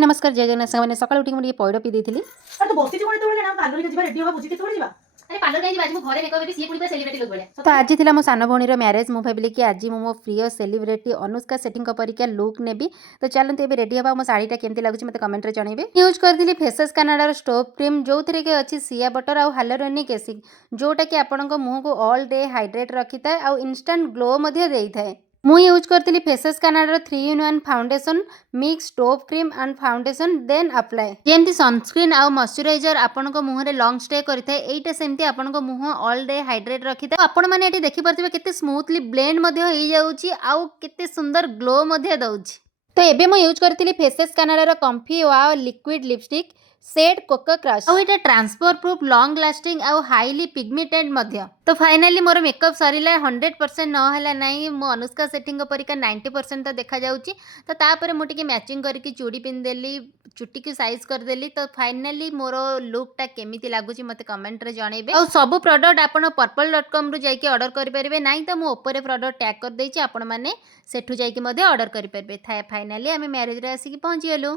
नमस्कार जय जगन्नाथ मैंने सकाल उठी मुझे पैड़ पी दी थी। तो बसी कोन तो ना पार्लर के जिबा रेडी होबा बुझी के तोड़ जिबा। अरे पार्लर गई आज मो घरे मेकअप हेबी सी पुणी सेलिब्रिटी लोग बढिया तो आज थी मो सान भौणीर म्यारेज मुझे भाविली कि आज मो प्रिय सेलिब्रिटी अनुष्का सेठी परिका लुक नेबी। तो चलते ए रेडी हाँ मो शाढ़ीटा केमती लगुच मत कमेंट रे जनइबे। यूज करथिली फेसेस कनाडार स्टोव क्रीम जो थी कि अच्छी सिया बटर आउ हाइलुरोनिक एसिड जोटा कि आपंक मुह को ऑल डे हाइड्रेट रखी था आउ इंस्टेंट ग्लो देइथाए। मु यूज करथिली फेसेस कनाडार 3-in-1 फाउंडेशन मिक्स स्टोव cream and foundation then apply जेमती सनस्क्रीन आउ मॉइस्चराइजर आपन को मुह रे लॉन्ग स्टे करिथाए एटा सेमती आपन को मुह ऑल डे हाइड्रेट रखिथा। आपण माने एटी देखि परथिबे केते स्मूथली ब्लेंड मध्ये होई जाउची आउ केते सुंदर ग्लो मध्ये दउची। तो एबे मु यूज करथिली फेसेस कनाडार comfy wow liquid lipstick set coco crush आउ एटा ट्रांसफर प्रूफ लॉन्ग लास्टिंग आउ हाईली पिगमेंटेड मध्य। तो फाइनली मोर मेकअप सरीला 100% न हला नाही मो अनुष्का सेठी परिका 90% तो देखा जाउची। तो तापर मु टिके मैचिंग करके चूड़ी पिन देली चुट्टी की साइज कर देली। तो फाइनली मोर लुकटा केमिति लागुची मते कमेंट रे जणैबे। और सब प्रोडक्ट आपण purple.com रु जाइके ऑर्डर करि परिबे नाही तो मु ऊपर प्रोडक्ट टैग कर देछि आपण माने सेठु जाइके मध्ये ऑर्डर करि परिबे। फाइनली आमे मैरिज रे आसी पहुंची गेलु।